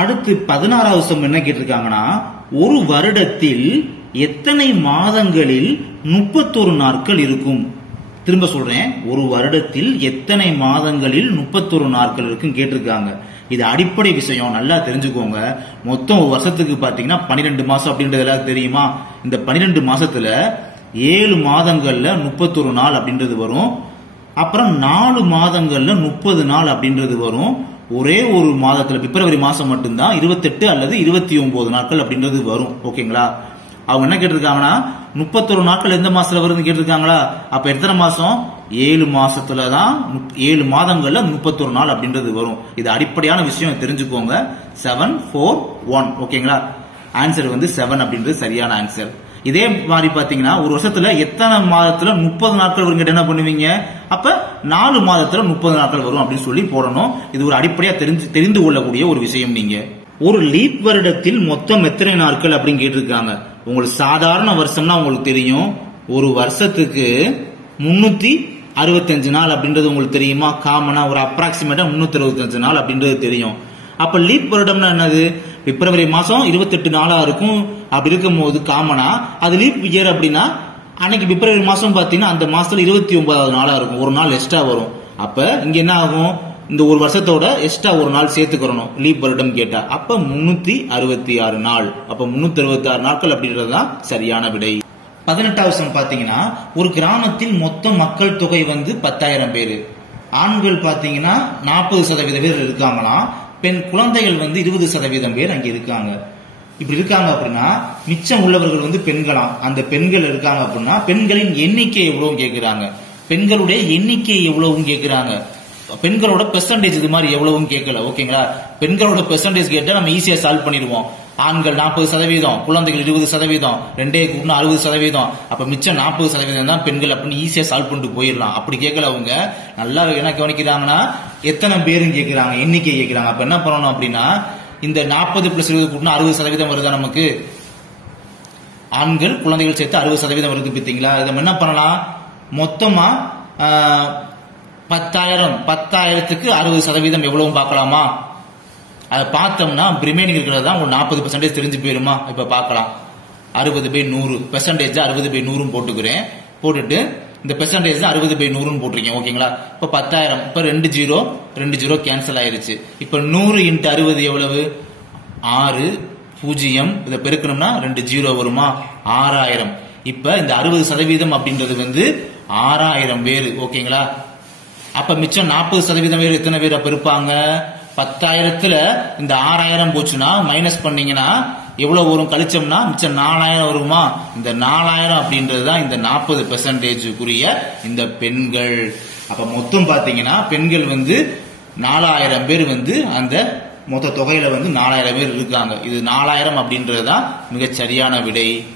அடுத்து 16வது சம் என்ன கேட்டிருக்காங்கன்னா, ஒரு வருடத்தில் எத்தனை மாதங்களில் 31 நாட்கள் இருக்கும்? திரும்ப சொல்றேன், ஒரு வருடத்தில் எத்தனை மாதங்களில் 31 நாட்கள் இருக்கும் கேட்டிருக்காங்க. இது அடிப்படை விஷயம், நல்லா தெரிஞ்சுக்கோங்க. மொத்தம் ஒரு வருஷத்துக்கு பாத்தீங்கன்னா 12 மாசம் அப்படின்றது எல்லாருக்கும் தெரியுமா? இந்த 12 மாசத்துல 7 மாதங்கள்ல 31 நாள் அப்படின்றது வரும். அப்புறம் 4 மாதங்கள்ல 30 நாள் அப்படின்றது வரும். ஒரே ஒரு மாதத்துல பிப்ரவரி மாசம் மட்டும்தான் 28 அல்லது 29 நாட்கள் அப்படின்றது வரும். ஓகேங்களா? அவங்க என்ன கேட்டிருக்காங்கன்னா, 31 நாட்கள் எந்த மாசத்துல வருதுன்னு கேட்டிருக்காங்களா? அப்ப எத்தனை மாசம்? 7 மாசத்துலதான் 7 மாதங்கள்ல 31 நாள் அப்படின்றது வரும். இது அடிப்படையான விஷயம் தெரிஞ்சுக்கோங்க. 7, 4, 1. ஓகேங்களா? ஆன்சர் 7 அப்படின்றது சரியான ஆன்சர். இதே மாதிரி பாத்தீங்கன்னா, ஒரு வருஷத்துல எத்தனை மாதத்துல 30 நாட்கள் வரும் என்ன பண்ணுவீங்க? அப்ப 4 மாதத்துல 30 நாட்கள் வரும் அப்படின்னு சொல்லி போடணும். இது ஒரு அடிப்படையா தெரிந்து கொள்ளக்கூடிய ஒரு விஷயம். நீங்க ஒரு லீப் வருடத்தில் மொத்தம் எத்தனை நாட்கள் அப்படின்னு கேட்டிருக்காங்க. உங்களுக்கு சாதாரண வருஷம்னா உங்களுக்கு தெரியும், ஒரு வருஷத்துக்கு 365 நாள் அப்படின்றது உங்களுக்கு தெரியுமா? காமனா ஒரு அப்ராக்சிமேட்டா 365 நாள் அப்படின்றது தெரியும். அப்ப லீப் வருடம்னா என்னது? பிப்ரவரி மாசம் 28 நாளா இருக்கும். அப்படி இருக்கும் போது காமனா அது லீப் இயர் அப்படின்னா அன்னைக்கு பிப்ரவரி மாசம் பாத்தீங்கன்னா அந்த மாசத்துல 29வது நாளா இருக்கும். ஒரு நாள் எக்ஸ்ட்ரா வரும். அப்ப இங்க என்ன ஆகும்? இந்த ஒரு வருஷத்தோட எக்ஸ்ட்ரா ஒரு நாள் சேர்த்துக்கிறணும் லீப் வருடம் கேட்டா. அப்ப 366 நாள். அப்ப 366 நாட்கள் அப்படின்றதுதான் சரியான விடை. 18வது சம் பாத்தீங்கன்னா, ஒரு கிராமத்தில் மொத்த மக்கள் தொகை 10,000 பேரு. ஆண்கள் பாத்தீங்கன்னா 40% பேர் இருக்காங்களாம். பெண் குழந்தைகள் 20% பேர் அங்க இருக்காங்க. இப்படி இருக்காங்க அப்படின்னா மிச்சம் உள்ளவர்கள் பெண்களாம். அந்த பெண்கள் இருக்காங்க அப்படின்னா பெண்களின் எண்ணிக்கை எவ்வளவு கேட்கிறாங்க. பெண்களுடைய எண்ணிக்கை எவ்வளவு கேட்கிறாங்க. பெண்களோட பெர்சன்டேஜ் இது மாதிரி எவ்வளவு கேட்கல. ஓகேங்களா? பெண்களோட பெர்சன்டேஜ் கேட்டா நம்ம ஈஸியா சால்வ் பண்ணிடுவோம். ஆண்கள் 40%, குழந்தைகள் 20%, ரெண்டே கூட்டினா 60%. அப்ப மிச்சம் 40% தான் பெண்கள் அப்படின்னு ஈஸியா சால்வ் பண்ணிட்டு போயிடலாம். அப்படி கேட்கல. அவங்க நல்லா என்ன கவனிக்கிறாங்கன்னா, எத்தனை பேரும் கேட்கிறாங்க, எண்ணிக்கை கேட்கிறாங்க. அப்ப என்ன பண்ணணும் அப்படின்னா, இந்த 40 + 20 கூட்டினா 60% வருதா நமக்கு? ஆண்கள் குழந்தைகள் சேர்த்து 60% வருது பார்த்தீங்களா? இதை என்ன பண்ணலாம்? மொத்தமா 10,000க்கு 60% எவ்வளவு பார்க்கலாமா? அதை பார்த்தோம்னா ரிமைனிங் இருக்கிறதா ஒரு 40% தெரிஞ்சு போயிருமா? இப்ப பார்க்கலாம். 60/100 பெர்சன்டேஜ் 60/100 போட்டுக்கிறேன். போட்டுட்டு இந்த பெர்சன்டேஜ் 60/100 போட்டிருக்கேன். ஓகேங்களா? இப்ப 10,000. இப்ப 2 0 கேன்சல் ஆயிருச்சு. இப்ப 100 × 60 எவ்வளவு? 6 0. இதை பெருக்கணும்னா 2 0 வருமா? 6000. இப்ப இந்த 60% அப்படின்றது 6000 பேரு. ஓகேங்களா? அப்ப மிச்சம் 40% பேர் எத்தனை பேர் அப்ப இருப்பாங்க? 10,000த்துல இந்த 6000 போச்சுன்னா மைனஸ் பண்ணீங்கன்னா எவ்வளவு வரும்? கழிச்சோம்னா மிச்சம் 4000 வருமா? இந்த 4000 அப்படின்றதுதான் இந்த 40%-க்குரிய இந்த பெண்கள். அப்ப மொத்தம் பாத்தீங்கன்னா பெண்கள் 4000 பேர் அந்த மொத்த தொகையில 4000 பேர் இருக்காங்க. இது 4000 அப்படின்றதுதான் மிகச் சரியான விடை.